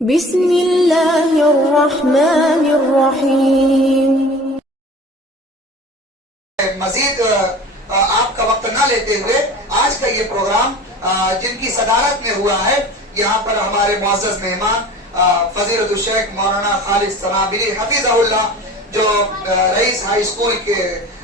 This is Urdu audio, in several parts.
بسم اللہ الرحمن الرحیم۔ مزید آپ کا وقت نہ لیتے ہوئے آج کا یہ پروگرام جن کی صدارت میں ہوا ہے، یہاں پر ہمارے معزز مہمان فضیلت الشیخ مولانا خالد سنابلی حفظہ اللہ جو رئیس ہائی اسکول کے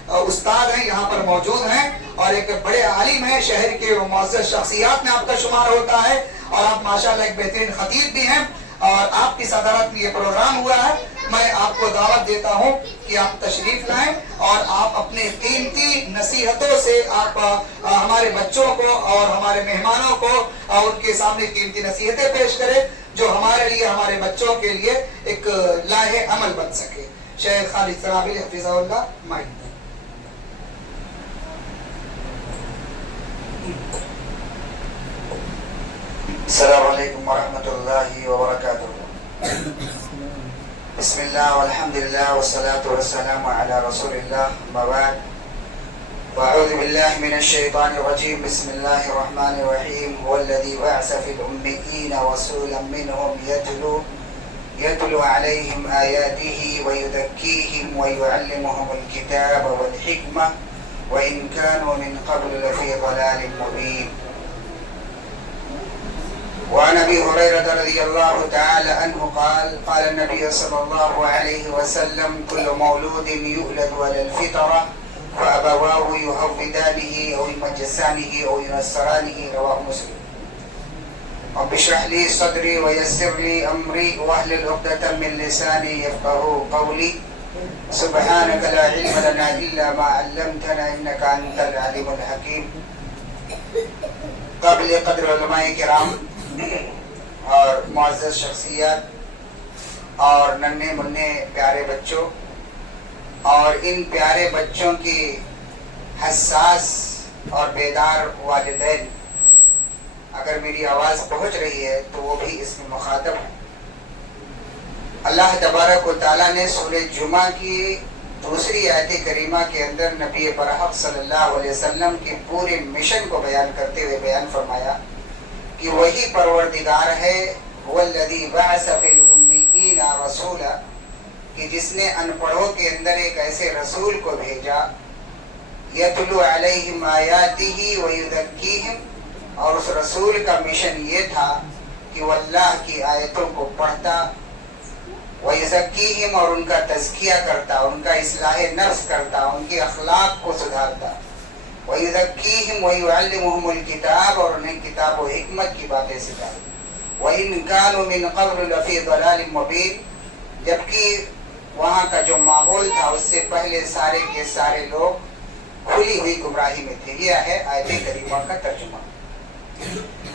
استاد ہیں، یہاں پر موجود ہیں اور ایک بڑے عالم ہیں، شہر کے معزز شخصیات میں آپ کا شمار ہوتا ہے اور آپ ماشاءاللہ ایک بہترین خطیب بھی ہیں اور آپ کی صدارت میں یہ پروگرام ہوا ہے۔ میں آپ کو دعوت دیتا ہوں کہ آپ تشریف لائیں اور آپ اپنے قیمتی نصیحتوں سے آپ ہمارے بچوں کو اور ہمارے مہمانوں کو اور ان کے سامنے قیمتی نصیحتیں پیش کریں جو ہمارے لیے، ہمارے بچوں کے لیے ایک لاہ عمل بن سکے۔ شیخ خالد سنابلی حفظہ اللہ مائک۔ السلام علیکم ورحمۃ اللہ وبرکاتہ۔ بسم اللہ والحمدللہ والصلاة والسلام علی رسول اللہ، اما بعد فاعوذ باللہ من الشیطان الرجیم، بسم اللہ الرحمن الرحیم۔ هو الذی بعث فی الأمیین رسولا منهم یتلو علیہم آیاتہ ویزکیہم ویعلمہم الکتاب والحکمہ وإن كانوا من قبل لفی ضلال مبین۔ وعن ابي هريره رضي الله تعالى عنه قال قال النبي صلى الله عليه وسلم كل مولود يولد على الفطره فابواه يهودانه او يمجسانه او ينصرانه، رواه مسلم۔ رب اشرح لي صدري ويسر لي امري واحلل عقدة من لساني يفقهوا قولي، سبحانك لا علم لنا الا ما علمتنا انك انت العليم الحكيم۔ قابل قدر علماء کرام اور معزز شخصیات اور ننھے منھے پیارے بچوں اور ان پیارے بچوں کی حساس اور بیدار والدین، اگر میری آواز پہنچ رہی ہے تو وہ بھی اس میں مخاطب ہیں۔ اللہ تبارک و تعالیٰ نے سورہ جمعہ کی دوسری آیت کریمہ کے اندر نبی برحق صلی اللہ علیہ وسلم کی پورے مشن کو بیان کرتے ہوئے بیان فرمایا کہ وہی پروردگار ہے، والذی بعث فی الأمیین رسولا، کہ جس نے ان پڑھوں کے اندر ایک ایسے رسول کو بھیجا، یتلو علیہم آیاتہ ویزکیہم، اور اس رسول کا مشن یہ تھا کہ وہ اللہ کی آیتوں کو پڑھتا، ویزکیہم، اور ان کا تزکیہ کرتا، ان کا اصلاح نفس کرتا، ان کے اخلاق کو سدھارتا، وَيُذَكِّيهِمْ وَيُعَلِّمُهُمُ الْكِتَابَ، اور انہیں کتاب و حکمت کی باتیں سکھائی، وَإِنْ كَانُوا مِنْ قَبْلُ لَفِي ضَلَالٍ مُبِينٍ، جبکہ وہاں کا جو ماحول تھا اس سے پہلے سارے کے سارے لوگ کھلی ہوئی گمراہی میں تھے۔ یہ ہے آیت کریمہ کا ترجمہ۔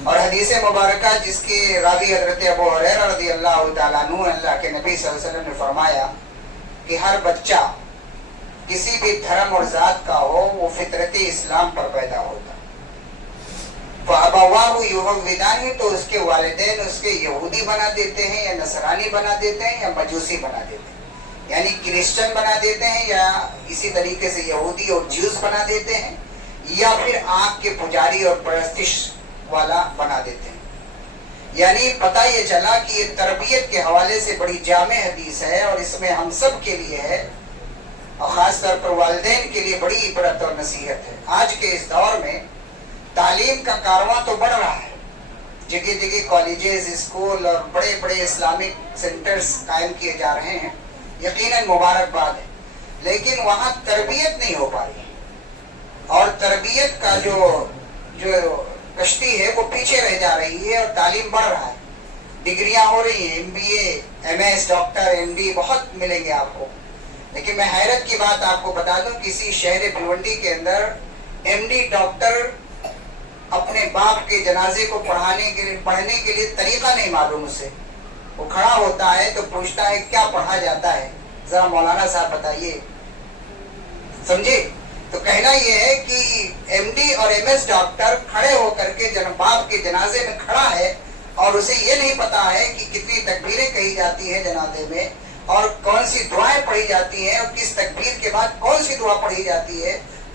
اور حدیث مبارکہ جس کے راوی حضرت ابو ہریرہ رضی اللہ تعالیٰ عنہ، اللہ کے نبی صلی اللہ علیہ وسلم نے فرمایا کہ ہر بچہ کسی بھی دھرم اور ذات کا ہو وہ فطرت اسلام پر پیدا ہوتا، فَأَبَوَاهُ يُهَوِّدَانِهُ، تو اس کے والدین اس کے یہودی بنا دیتے ہیں یا نصرانی بنا دیتے ہیں یا مجوسی بنا دیتے ہیں، یعنی کرسچن بنا دیتے ہیں یا اسی طریقے سے یہودی اور جیوز بنا دیتے ہیں، یا پھر آنکھ کے پجاری اور پرستش والا بنا دیتے ہیں۔ یعنی پتہ یہ چلا کہ یہ تربیت کے حوالے سے بڑی جامع حدیث ہے اور اس میں ہم سب کے لیے ہے اور خاص طور پر والدین کے لیے بڑی عبرت اور نصیحت ہے۔ آج کے اس دور میں تعلیم کا کارواں تو بڑھ رہا ہے، جگہ جگہ کالجز، اسکول اور بڑے بڑے اسلامک سینٹرز قائم کیے جا رہے ہیں، یقیناً مبارکباد ہے، لیکن وہاں تربیت نہیں ہو پا رہی اور تربیت کا جو کشتی ہے وہ پیچھے رہ جا رہی ہے اور تعلیم بڑھ رہا ہے، ڈگریاں ہو رہی ہیں، MBA، MS، ڈاکٹر، MD بہت ملیں گے آپ کو، لیکن میں حیرت کی بات آپ کو بتا دوں، کسی شہر بھلونڈی کے اندر MD ڈاکٹر اپنے باپ کے جنازے کو پڑھنے کے لیے طریقہ نہیں معلوم اسے، وہ کھڑا ہوتا ہے تو پوچھتا ہے کیا پڑھا جاتا ہے، ذرا مولانا صاحب بتائیے، سمجھے؟ تو کہنا یہ ہے کہ MD اور MS ڈاکٹر کھڑے ہو کر کے باپ کے جنازے میں کھڑا ہے اور اسے یہ نہیں پتا ہے کہ کتنی تکبیریں کہی جاتی ہیں جنازے میں اور کون سی دعائیں پڑھی جاتی ہیں اور کس تکبیر کے بعد کون سی دعا پڑھی جاتی ہے،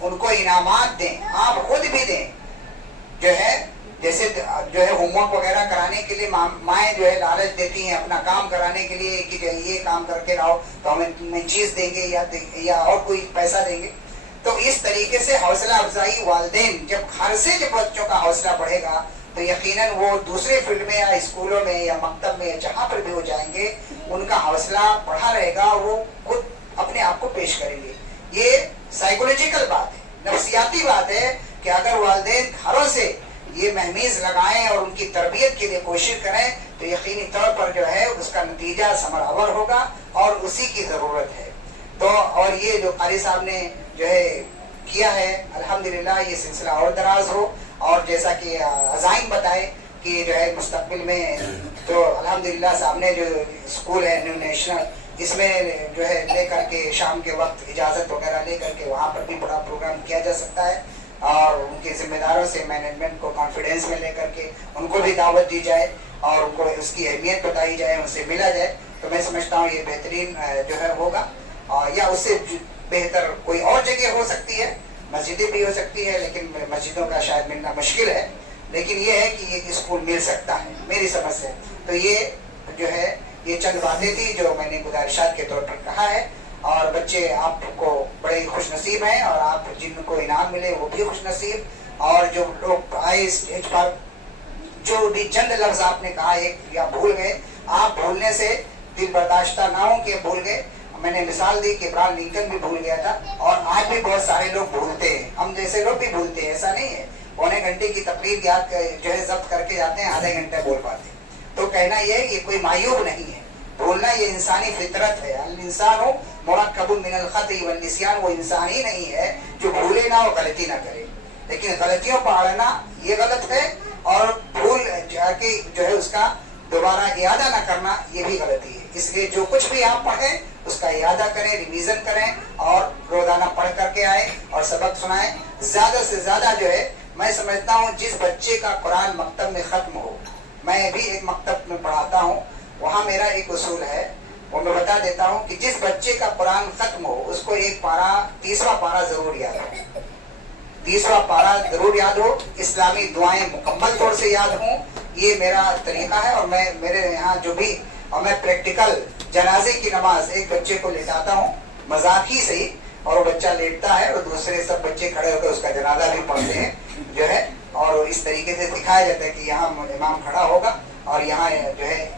ان کو انعامات دیں, آپ خود بھی دیں. جو ہے جیسے جو ہے ہوم ورک وغیرہ کرانے کے لیے مائیں جو ہے لالچ دیتی ہیں اپنا کام کرانے کے لیے کہ یہ کام کر کے لاؤ تو ہمیں چیز دیں گے یا اور کوئی پیسہ دیں گے. تو اس طریقے سے حوصلہ افزائی والدین جب گھر سے جب بچوں کا حوصلہ بڑھے گا تو یقیناً وہ دوسرے فیلڈ میں یا اسکولوں میں یا مکتب میں یا جہاں پر بھی ہو جائیں گے ان کا حوصلہ بڑھا رہے گا, وہ خود اپنے آپ کو پیش کریں گے. یہ سائیکولوجیکل بات ہے, نفسیاتی بات ہے کہ اگر والدین گھروں سے یہ مہمیز لگائیں اور ان کی تربیت کے لیے کوشش کریں تو یقینی طور پر جو ہے اس کا نتیجہ ثمر آور ہوگا اور اسی کی ضرورت ہے. تو اور یہ جو قاری صاحب نے جو ہے کیا ہے الحمدللہ یہ سلسلہ اور دراز ہو, اور جیسا کہ عزائم بتائے کہ جو ہے مستقبل میں تو الحمدللہ سامنے جو اسکول ہے نیو نیشنل اس میں جو ہے لے کر کے شام کے وقت اجازت وغیرہ لے کر کے وہاں پر بھی بڑا پروگرام کیا جا سکتا ہے, اور ان کے ذمہ داروں سے مینجمنٹ کو کانفیڈینس میں لے کر کے ان کو بھی دعوت دی جائے اور ان کو اس کی اہمیت بتائی جائے, ان سے ملا جائے. تو میں سمجھتا ہوں یہ بہترین جو ہے ہوگا, یا اس سے بہتر کوئی اور جگہ ہو سکتی ہے, مسجدیں بھی ہو سکتی ہے, لیکن مسجدوں کا شاید ملنا مشکل ہے, لیکن یہ ہے کہ یہ اسکول مل سکتا ہے میری سمجھ سے. تو یہ جو ہے یہ چند باتیں تھی جو میں نے گزارشات کے طور پر کہا ہے, اور بچے آپ کو بڑے خوش نصیب ہیں اور آپ جن کو انعام ملے وہ بھی خوش نصیب, اور جو لوگ آئے اسٹیج پر جو بھی چند لفظ آپ نے کہا ایک یا بھول گئے, آپ بھولنے سے دل برداشتہ نہ ہوں کہ بھول گئے. میں نے مثال دی کہ ابراہیم لنکن بھی بھول گیا تھا, اور آج بھی بہت سارے لوگ بھولتے ہیں, ہم جیسے لوگ بھی بھولتے ہیں, ایسا نہیں ہے. پونے گھنٹے کی تقریر یاد جو ہے ضبط کر کے جاتے ہیں, آدھے گھنٹے بول پاتے ہیں. تو کہنا یہ ہے کہ کوئی معیوب نہیں ہے, بھولنا یہ انسانی فطرت ہے. الانسان مرکب من الخطأ والنسیان, وہ انسان ہی نہیں ہے جو بھولے نہ اور غلطی نہ کرے, لیکن غلطیوں پڑھنا یہ غلط ہے, اور بھول جا کے جو ہے اس کا دوبارہ اعادہ نہ کرنا یہ بھی غلطی ہے. اس لیے جو کچھ بھی آپ پڑھیں اس کا اعادہ کریں, ریویژن کریں, اور روزانہ پڑھ کر کے آئیں اور سبق سنائیں. زیادہ سے زیادہ جو ہے میں سمجھتا ہوں جس بچے کا قرآن مکتب میں ختم ہو, میں بھی ایک مکتب میں پڑھاتا ہوں, وہاں میرا ایک اصول ہے وہ میں بتا دیتا ہوں کہ جس بچے کا قرآن ختم ہو اس کو ایک پارہ, تیسرا پارہ ضرور یاد ہو, تیسرا پارہ ضرور یاد ہو, اسلامی دعائیں مکمل طور سے یاد ہوں. یہ میرا طریقہ ہے, اور میں میرے یہاں جو بھی, اور میں پریکٹیکل جنازے کی نماز ایک بچے کو لٹاتا ہوں مذاق ہی صحیح, اور وہ بچہ لیٹتا ہے اور دوسرے سب بچے کھڑے ہو کر اس کا جنازہ بھی پڑھتے ہیں جو ہے, اور اس طریقے سے دکھایا جاتا ہے کہ یہاں امام کھڑا ہوگا اور یہاں جو ہے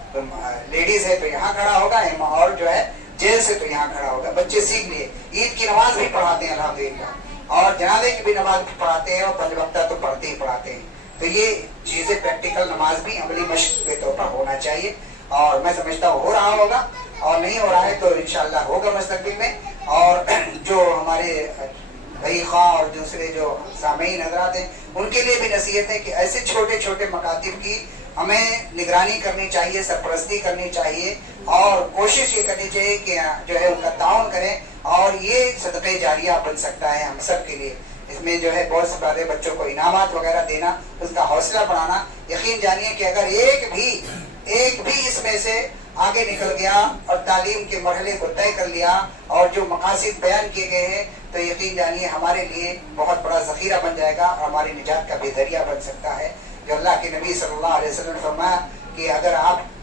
لیڈیز ہے تو یہاں کھڑا ہوگا, اور جو ہے جیل سے تو یہاں کھڑا ہوگا. بچے سیکھ لیے. عید کی نماز بھی پڑھاتے ہیں الحمدللہ, اور جنازے کی بھی نماز پڑھاتے ہیں, اور پنج وقتہ تو پڑھتے ہی پڑھاتے ہیں. تو یہ چیزیں پریکٹیکل نماز بھی عملی مشق کے طور پر ہونا چاہیے, اور میں سمجھتا ہوں ہو رہا ہوگا, اور نہیں ہو رہا ہے تو انشاءاللہ ہوگا مستقبل میں. اور جو ہمارے بھائی خواہ اور دوسرے جو سامعین حضرات ہیں ان کے لیے بھی نصیحت ہے کہ ایسے چھوٹے چھوٹے مکاتب کی ہمیں نگرانی کرنی چاہیے, سرپرستی کرنی چاہیے, اور کوشش یہ کرنی چاہیے کہ جو ہے ان کا تعاون کریں, اور یہ صدقہ جاریہ بن سکتا ہے ہم سب کے لیے. اس میں جو ہے بہت سے بڑے بچوں کو انعامات وغیرہ دینا, اس کا حوصلہ بڑھانا. یقین جانیے کہ اگر ایک بھی اس میں سے آگے نکل گیا اور تعلیم کے مرحلے کو طے کر لیا اور جو مقاصد بیان کیے گئے ہیں, تو یقین جانیے ہمارے لیے بہت بڑا ذخیرہ بن جائے گا اور ہماری نجات کا بھی ذریعہ بن سکتا ہے. جو اللہ کے نبی صلی اللہ علیہ وسلم نے فرمایا کہ اگر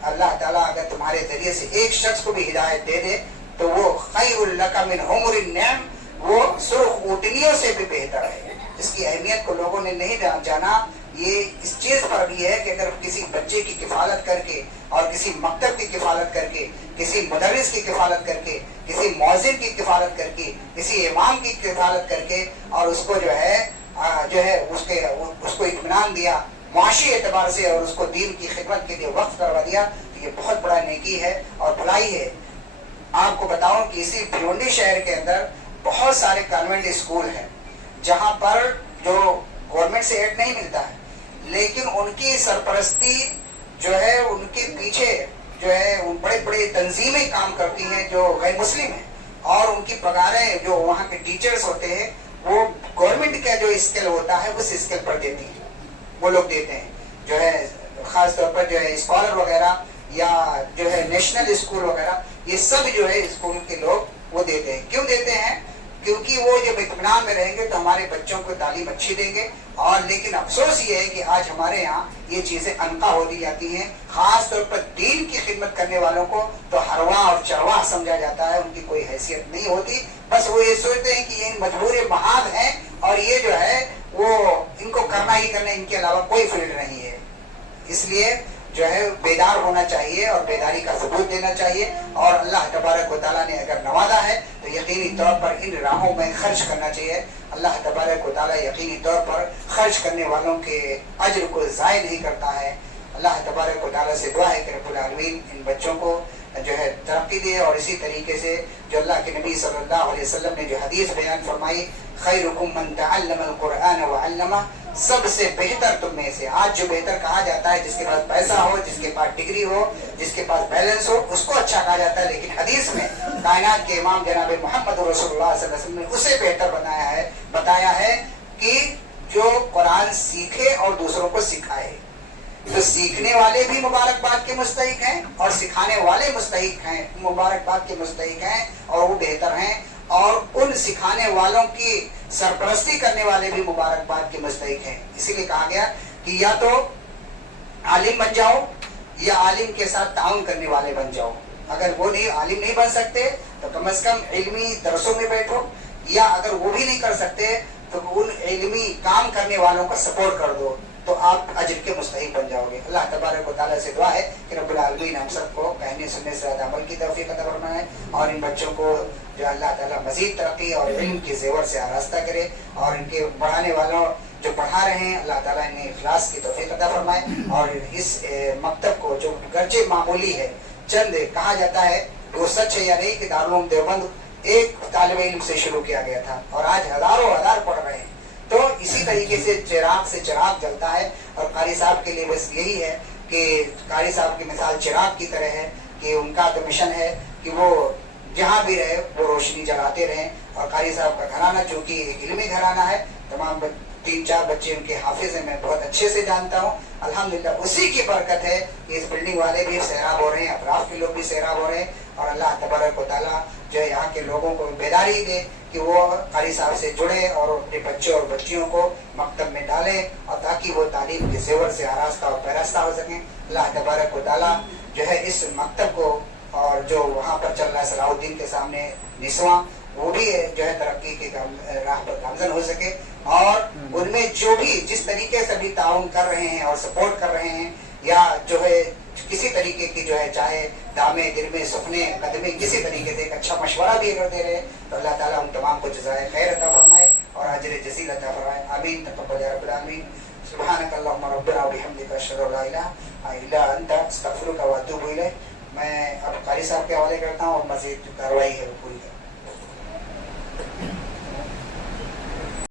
اللہ تعالیٰ اگر تمہارے ذریعے سے ایک شخص کو بھی ہدایت دے دے تو وہ خیر لک من حمر النعم, وہ سرخ اونٹنیوں سے بھی بہتر ہے. اس کی اہمیت کو لوگوں نے نہیں جانا. یہ اس چیز پر بھی ہے کہ اگر کسی بچے کی کفالت کر کے, اور کسی مکتب کی کفالت کر کے, کسی مدرس کی کفالت کر کے, کسی مؤذن کی کفالت کر کے, کسی امام کی کفالت کر کے, اور اس کو جو ہے اس کو اطمینان دیا معاشی اعتبار سے, اور اس کو دین کی خدمت کے لیے وقف کروا دیا, تو یہ بہت بڑا نیکی ہے اور بھلائی ہے. آپ کو بتاؤں کہ اسی بھیونڈی شہر کے اندر بہت سارے کانوینٹ اسکول ہیں جہاں پر جو گورنمنٹ سے ایڈ نہیں ملتا ہے, لیکن ان کی سرپرستی جو ہے ان کے پیچھے جو ہے بڑے بڑے تنظیمیں کام کرتی ہیں جو غیر مسلم ہیں, اور ان کی پگاریں جو وہاں کے ٹیچرز ہوتے ہیں وہ گورنمنٹ کا جو اسکل ہوتا ہے اس اسکل پر دیتی ہیں, وہ لوگ دیتے ہیں. جو ہے خاص طور پر جو ہے اسکالر وغیرہ یا جو ہے نیشنل اسکول وغیرہ, یہ سب جو ہے اسکول کے لوگ وہ دیتے ہیں. کیوں دیتے ہیں؟ کیونکہ وہ جب اطمینان میں رہیں گے تو ہمارے بچوں کو تعلیم اچھی دیں گے. اور لیکن افسوس یہ ہے کہ آج ہمارے یہاں یہ چیزیں انکا ہو دی جاتی ہیں. خاص طور پر دین کی خدمت کرنے والوں کو تو ہرواہ اور چرواہ سمجھا جاتا ہے, ان کی کوئی حیثیت نہیں ہوتی. بس وہ یہ سوچتے ہیں کہ یہ مجبور محاذ ہیں اور یہ جو ہے وہ ان کو کرنا ہی کرنا, ان کے علاوہ کوئی فیلڈ نہیں ہے. اس لیے جو ہے بیدار ہونا چاہیے اور بیداری کا ثبوت دینا چاہیے. اور اللہ تبارک و تعالیٰ نے اگر نوازا ہے تو یقینی طور پر ان راہوں میں خرچ کرنا چاہیے. اللہ تبارک و تعالیٰ یقینی طور پر خرچ کرنے والوں کے اجر کو ضائع نہیں کرتا ہے. اللہ تبارک و تعالیٰ سے دعا ہے کہ رب العالمین ان بچوں کو جو ہے ترقی دے. اور اسی طریقے سے جو اللہ کے نبی صلی اللہ علیہ وسلم نے جو حدیث بیان فرمائی, خیرکم من تعلم القرآن وعلمہ, سب سے بہتر تم میں سے, آج جو بہتر کہا جاتا ہے جس کے پاس پیسہ ہو, جس کے پاس ڈگری ہو, جس کے پاس بیلنس ہو, اس کو اچھا کہا جاتا ہے. لیکن حدیث میں کائنات کے امام جناب محمد رسول اللہ صلی اللہ علیہ وسلم نے اسے بہتر بتایا ہے کہ جو قرآن سیکھے اور دوسروں کو سکھائے. تو سیکھنے والے بھی مبارکباد کے مستحق ہیں اور سکھانے والے مبارکباد کے مستحق ہیں اور وہ بہتر ہیں. اور ان سکھانے والوں کی سرپرستی کرنے والے بھی مبارکباد کے مستحق ہیں. اسی لیے کہا گیا کہ یا تو عالم بن جاؤ یا عالم کے ساتھ تعاون کرنے والے بن جاؤ. اگر وہ عالم نہیں بن سکتے تو کم از کم علمی درسوں میں بیٹھو, یا اگر وہ بھی نہیں کر سکتے تو ان علمی کام کرنے والوں کا سپورٹ کر دو, تو آپ اجر کے مستحق بن جاؤ گے. اللہ تبارک و تعالیٰ سے دعا ہے کہ رب العالمین ہم سب کو کہنے سننے سے زیادہ عمل کی توفیق عطا فرمائے, اور ان بچوں کو جو اللہ تعالیٰ مزید ترقی اور علم کے زیور سے آراستہ کرے, اور ان کے پڑھانے والوں جو پڑھا رہے ہیں اللہ تعالیٰ انہیں اخلاص کی توفیق عطا فرمائے. اور اس مکتب کو جو گرچہ معمولی ہے, چند کہا جاتا ہے وہ سچ ہے یا نہیں کہ دارالعلوم دیوبند ایک طالب علم سے شروع کیا گیا تھا اور آج ہزاروں ہزار پڑھ رہے ہیں. تو اسی طریقے سے چراغ جلتا ہے. اور قاری صاحب کے لیے بس یہی ہے کہ قاری صاحب کی مثال چراغ کی طرح ہے کہ ان کا تو مشن ہے کہ وہ جہاں بھی رہے وہ روشنی جلاتے رہیں. اور قاری صاحب کا گھرانہ چونکہ ایک علمی گھرانہ ہے, تمام 3-4 بچے ان کے حافظ ہیں, میں بہت اچھے سے جانتا ہوں. الحمدللہ اسی کی برکت ہے کہ اس بلڈنگ والے بھی سیراب ہو رہے ہیں, اطراف کے لوگ بھی سیراب ہو رہے ہیں. اور اللہ تبارک و تعالیٰ جو ہے یہاں کے لوگوں کو بیداری دے کہ وہ قاری صاحب سے جڑے اور اپنے بچوں اور بچیوں کو مکتب میں ڈالیں, اور تاکہ وہ تعلیم کے زیور سے آراستہ اور پیراستہ ہو سکیں. اللہ تبارک و تعالیٰ جو ہے اس مکتب کو اور جو وہاں پر چل رہا ہے صلاح الدین کے سامنے نسواں, وہ بھی جو ہے ترقی کے راہ پر گامزن ہو سکے. اور ان میں جو بھی جس طریقے سے بھی تعاون کر رہے ہیں اور سپورٹ کر رہے ہیں, یا جو ہے کسی طریقے کی جو ہے چاہے دامے درمے سخنے قدمے کسی طریقے سے ایک اچھا مشورہ بھی اگر دے رہے, تو اللہ تعالیٰ ان تمام کو جزائے خیر عطا فرمائے اور اجر جزیل عطا فرمائے. آمین. تقبل یا رب العالمین. سبحانک اللہم ربنا و بحمدک اشہد ان لا الہ الا انت استغفرک و اتوب الیک. میں اب قاری صاحب کے حوالے کرتا ہوں اور مزید جو کارروائی ہے وہ پوری کرتا ہوں.